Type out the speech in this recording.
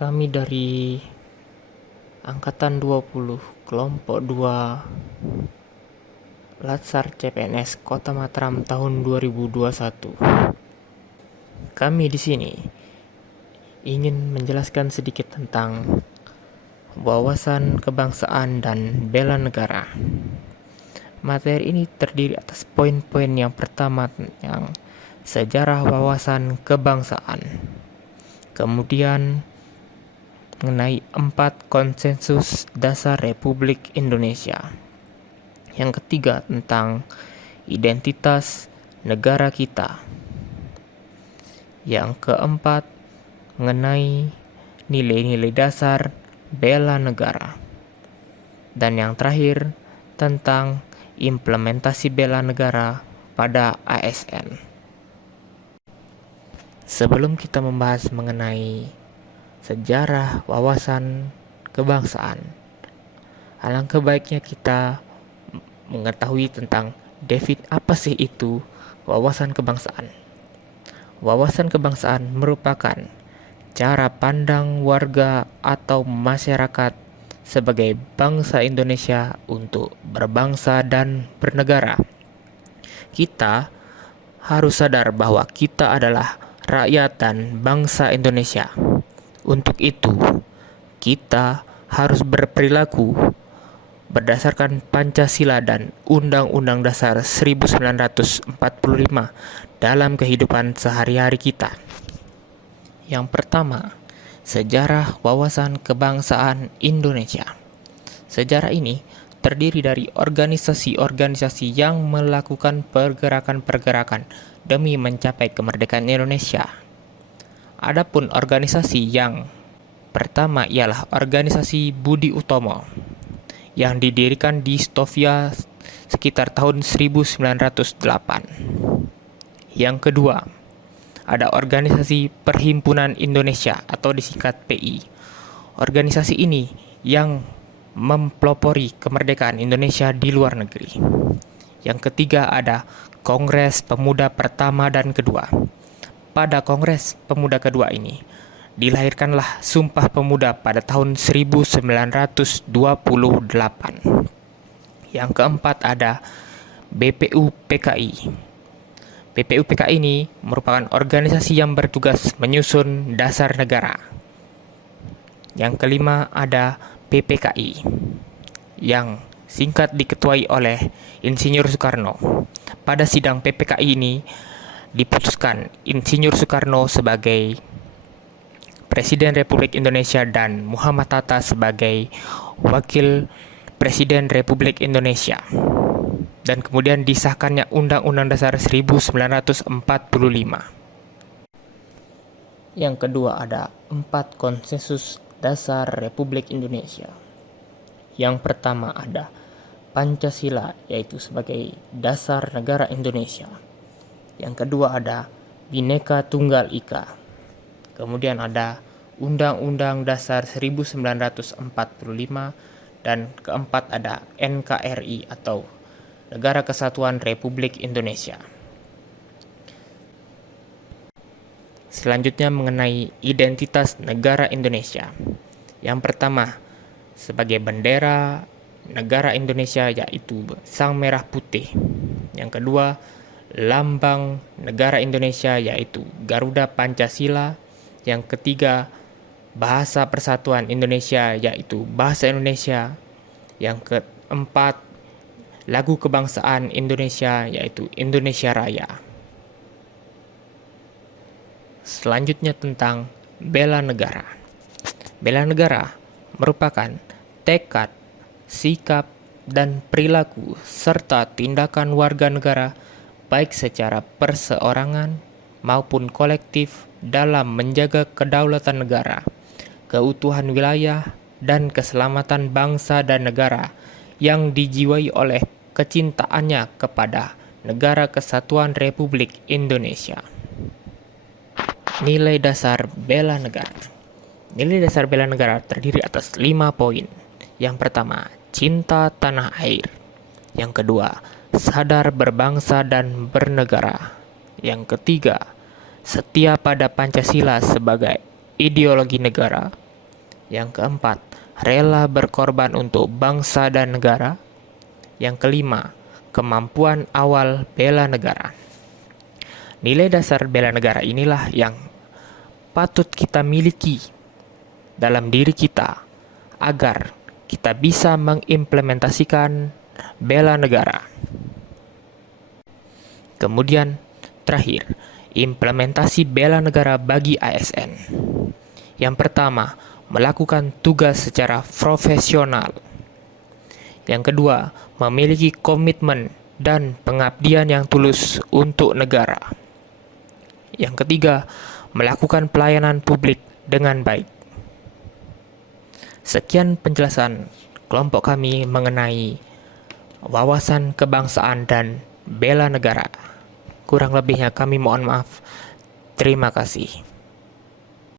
Kami dari Angkatan 20, Kelompok 2, Latsar CPNS Kota Mataram tahun 2021. Kami di sini ingin menjelaskan sedikit tentang wawasan kebangsaan dan bela negara. Materi ini terdiri atas poin-poin. Yang pertama tentang sejarah wawasan kebangsaan. Kemudian mengenai 4 konsensus dasar Republik Indonesia. Yang ketiga tentang identitas negara kita. Yang keempat mengenai nilai-nilai dasar bela negara. Dan yang terakhir tentang implementasi bela negara pada ASN. Sebelum kita membahas mengenai sejarah wawasan kebangsaan, alangkah baiknya kita mengetahui tentang apa sih itu wawasan kebangsaan. Wawasan kebangsaan merupakan cara pandang warga atau masyarakat sebagai bangsa Indonesia untuk berbangsa dan bernegara. Kita harus sadar bahwa kita adalah rakyat dan bangsa Indonesia. Untuk itu, kita harus berperilaku berdasarkan Pancasila dan Undang-Undang Dasar 1945 dalam kehidupan sehari-hari kita. Yang pertama, sejarah wawasan kebangsaan Indonesia. Sejarah ini terdiri dari organisasi-organisasi yang melakukan pergerakan-pergerakan demi mencapai kemerdekaan Indonesia. Adapun organisasi yang pertama ialah organisasi Budi Utomo yang didirikan di Stovia sekitar tahun 1908. Yang kedua, ada organisasi Perhimpunan Indonesia atau disingkat PI. Organisasi ini yang mempelopori kemerdekaan Indonesia di luar negeri. Yang ketiga ada Kongres Pemuda pertama dan kedua. Pada Kongres Pemuda kedua ini dilahirkanlah Sumpah Pemuda pada tahun 1928. Yang keempat ada BPU PKI. BPU PKI ini merupakan organisasi yang bertugas menyusun dasar negara. Yang kelima ada PPKI yang singkat diketuai oleh Insinyur Soekarno. Pada sidang PPKI ini diputuskan Insinyur Soekarno sebagai Presiden Republik Indonesia dan Muhammad Hatta sebagai Wakil Presiden Republik Indonesia. Dan kemudian disahkannya Undang-Undang Dasar 1945. Yang kedua ada 4 konsensus dasar Republik Indonesia. Yang pertama ada Pancasila, yaitu sebagai dasar negara Indonesia. Yang kedua ada Bhinneka Tunggal Ika. Kemudian ada Undang-Undang Dasar 1945 dan keempat ada NKRI atau Negara Kesatuan Republik Indonesia. Selanjutnya mengenai identitas negara Indonesia. Yang pertama, sebagai bendera negara Indonesia yaitu Sang Merah Putih. Yang kedua, lambang negara Indonesia yaitu Garuda Pancasila. Yang ketiga, bahasa persatuan Indonesia yaitu bahasa Indonesia. Yang keempat, lagu kebangsaan Indonesia yaitu Indonesia Raya. Selanjutnya tentang bela negara. Bela negara merupakan tekad, sikap, dan perilaku serta tindakan warga negara baik secara perseorangan maupun kolektif dalam menjaga kedaulatan negara, keutuhan wilayah, dan keselamatan bangsa dan negara yang dijiwai oleh kecintaannya kepada Negara Kesatuan Republik Indonesia. Nilai dasar bela negara. Nilai dasar bela negara terdiri atas 5 poin. Yang pertama, cinta tanah air. Yang kedua, sadar berbangsa dan bernegara. Yang ketiga, setia pada Pancasila sebagai ideologi negara. Yang keempat, rela berkorban untuk bangsa dan negara. Yang kelima, kemampuan awal bela negara. Nilai dasar bela negara inilah yang patut kita miliki dalam diri kita agar kita bisa mengimplementasikan bela negara. Kemudian, terakhir, implementasi bela negara bagi ASN. Yang pertama, melakukan tugas secara profesional. Yang kedua, memiliki komitmen dan pengabdian yang tulus untuk negara. Yang ketiga, melakukan pelayanan publik dengan baik. Sekian penjelasan kelompok kami mengenai wawasan kebangsaan dan bela negara. Kurang lebihnya kami mohon maaf. Terima kasih.